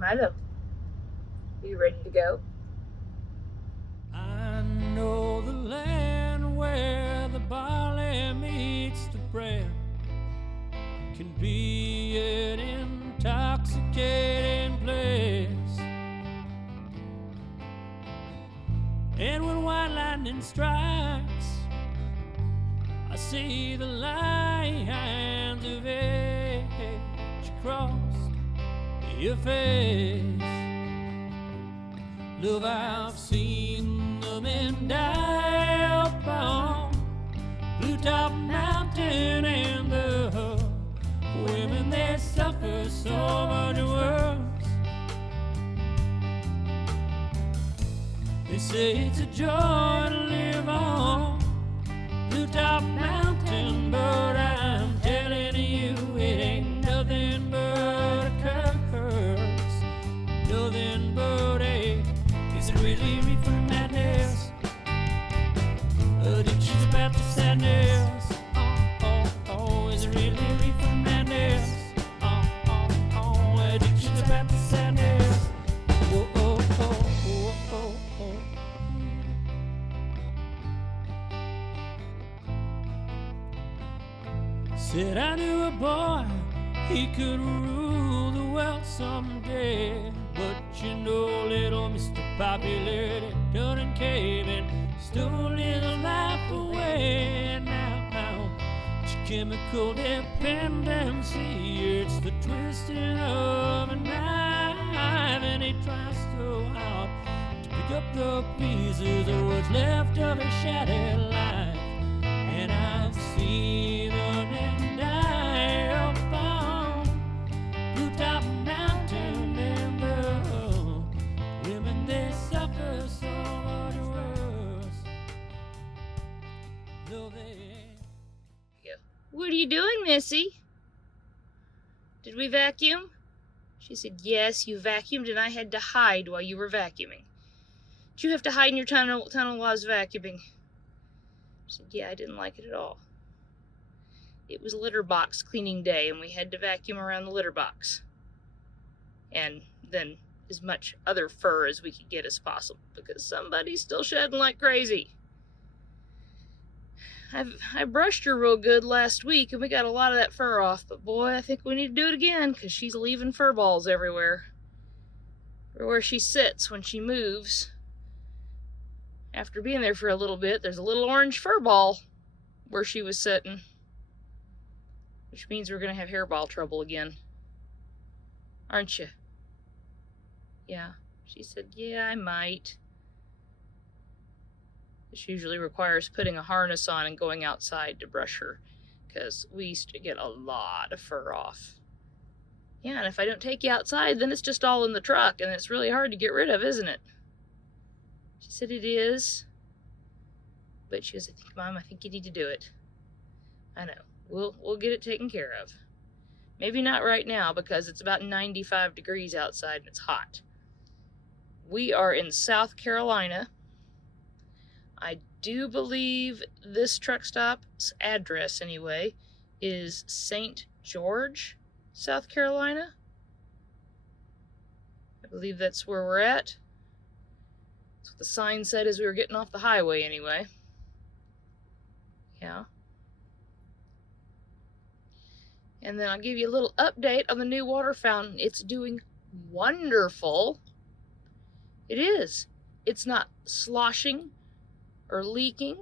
Milo, are you ready to go? I know the land where the barley meets the bread can be an intoxicating place. And when white lightning strikes, I see the lines of age across your face. Love, I've seen the men die up on Blue Top Mountain, and the women, they suffer so much worse. They say it's a joy to live on Blue Top Mountain, but I'm telling you, it ain't nothing but a curse, nothing but a, is it really reefer madness? Addiction's about the sadness. Is it really reefer madness? Addiction's about the sadness. Said I knew a boy, he could rule the world someday. But you know, little Mr. Popularity done and came and stole his life away. And now it's chemical dependency, it's the twisting of a knife, and he tries so hard to pick up the pieces of what's left of a shattered life. And I've seen the men die up on Blue Top Mountain, and the women, they suffer so much worse. No, they... What are you doing, Missy? Did we vacuum? She said, yes, you vacuumed, and I had to hide while you were vacuuming. Did you have to hide in your tunnel while I was vacuuming? She said, yeah, I didn't like it at all. It was litter box cleaning day, and we had to vacuum around the litter box. And then as much other fur as we could get as possible, because somebody's still shedding like crazy. I brushed her real good last week, and we got a lot of that fur off, but boy, I think we need to do it again, because she's leaving fur balls everywhere. Where she sits when she moves. After being there for a little bit, there's a little orange fur ball where she was sitting, which means we're going to have hairball trouble again. Aren't you? Yeah. She said, yeah, I might. This usually requires putting a harness on and going outside to brush her, because we used to get a lot of fur off. Yeah, and if I don't take you outside, then it's just all in the truck, and it's really hard to get rid of, isn't it? She said it is. But she goes, Mom, I think you need to do it. I know. We'll get it taken care of. Maybe not right now, because it's about 95 degrees outside and it's hot. We are in South Carolina. I do believe this truck stop's address, anyway, is St. George, South Carolina. I believe that's where we're at. That's what the sign said as we were getting off the highway, anyway. Yeah. And then I'll give you a little update on the new water fountain. It's doing wonderful. It is. It's not sloshing or leaking.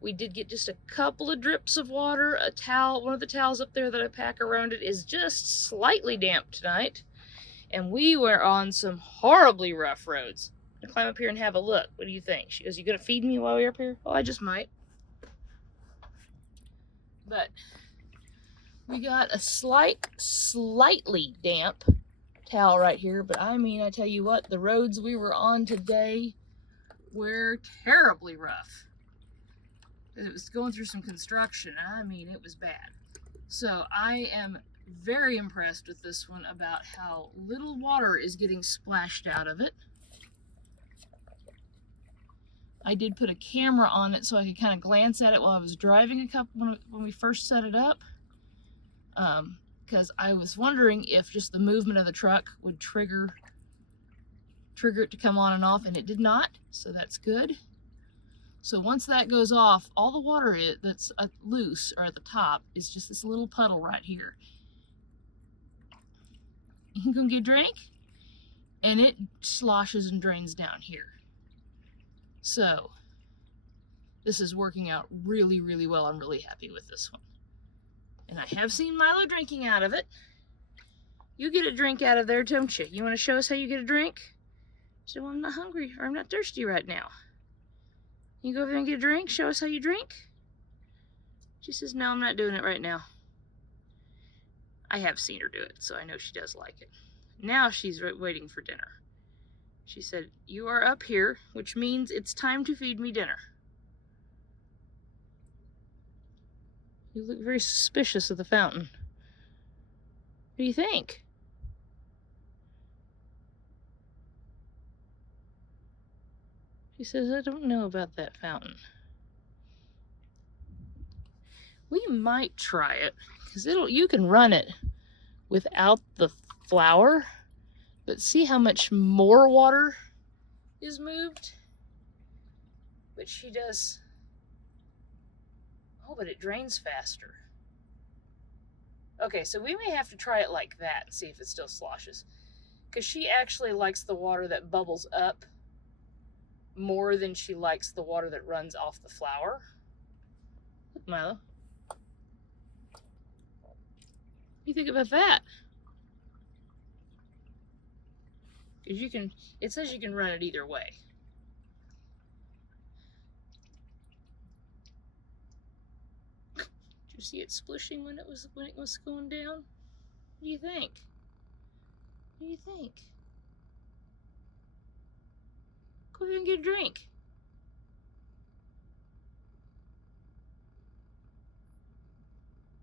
We did get just a couple of drips of water. A towel, one of the towels up there that I pack around it is just slightly damp tonight. And we were on some horribly rough roads. I'm gonna climb up here and have a look. What do you think? She goes, you gonna feed me while we're up here? Oh, I just might. But we got a slightly damp towel right here. But I mean, I tell you what, the roads we were on today were terribly rough. It was going through some construction. I mean, it was bad. So I am very impressed with this one about how little water is getting splashed out of it. I did put a camera on it so I could kind of glance at it while I was driving when we first set it up. because I was wondering if just the movement of the truck would trigger it to come on and off, and it did not, so that's good. So once that goes off, all the water that's loose or at the top is just this little puddle right here. You can go get a drink, and it sloshes and drains down here. So this is working out really, really well. I'm really happy with this one. And I have seen Milo drinking out of it. You get a drink out of there, don't you? You want to show us how you get a drink? She said, well, I'm not hungry, or I'm not thirsty right now. You go over there and get a drink? Show us how you drink? She says, no, I'm not doing it right now. I have seen her do it, so I know she does like it. Now she's waiting for dinner. She said, you are up here, which means it's time to feed me dinner. You look very suspicious of the fountain. What do you think? She says, I don't know about that fountain. We might try it, because you can run it without the flour, but see how much more water is moved? Which she does. Oh, but it drains faster. Okay, so we may have to try it like that and see if it still sloshes. Because she actually likes the water that bubbles up more than she likes the water that runs off the flour. Look, Milo. What do you think about that? Because it says you can run it either way. Did you see it splishing when it was going down? What do you think? What do you think? Go ahead and get a drink.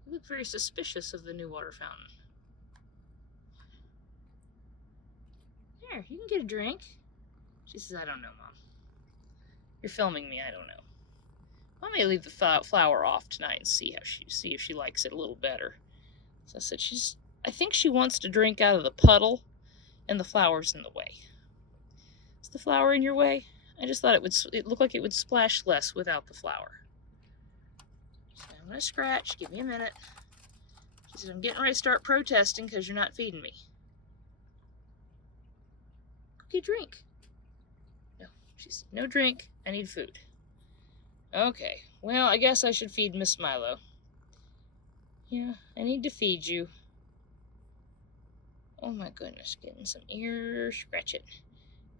You look very suspicious of the new water fountain. Here, you can get a drink. She says, I don't know, Mom. You're filming me, I don't know. I may leave the flour off tonight and see if she likes it a little better. So I said, I think she wants to drink out of the puddle, and the flour's in the way. Is the flour in your way? I just thought it looked like it would splash less without the flour. So I'm gonna scratch. Give me a minute. She said, I'm getting ready to start protesting because you're not feeding me. Go get a drink. No, she said, no drink. I need food. Okay, well, I guess I should feed Miss Milo. Yeah, I need to feed you. Oh my goodness, getting some ear scratching.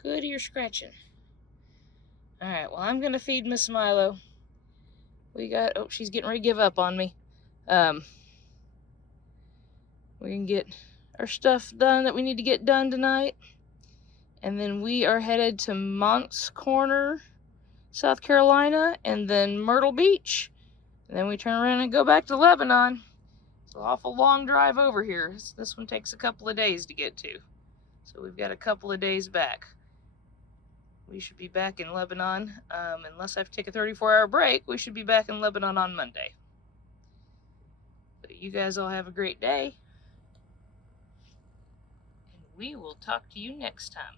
Good ear scratching. Alright, well, I'm gonna feed Miss Milo. Oh, she's getting ready to give up on me. We can get our stuff done that we need to get done tonight. And then we are headed to Moncks Corner, South Carolina, and then Myrtle Beach. And then we turn around and go back to Lebanon. It's an awful long drive over here. This one takes a couple of days to get to. So we've got a couple of days back. We should be back in Lebanon, unless I have to take a 34-hour break, we should be back in Lebanon on Monday. So you guys all have a great day. And we will talk to you next time.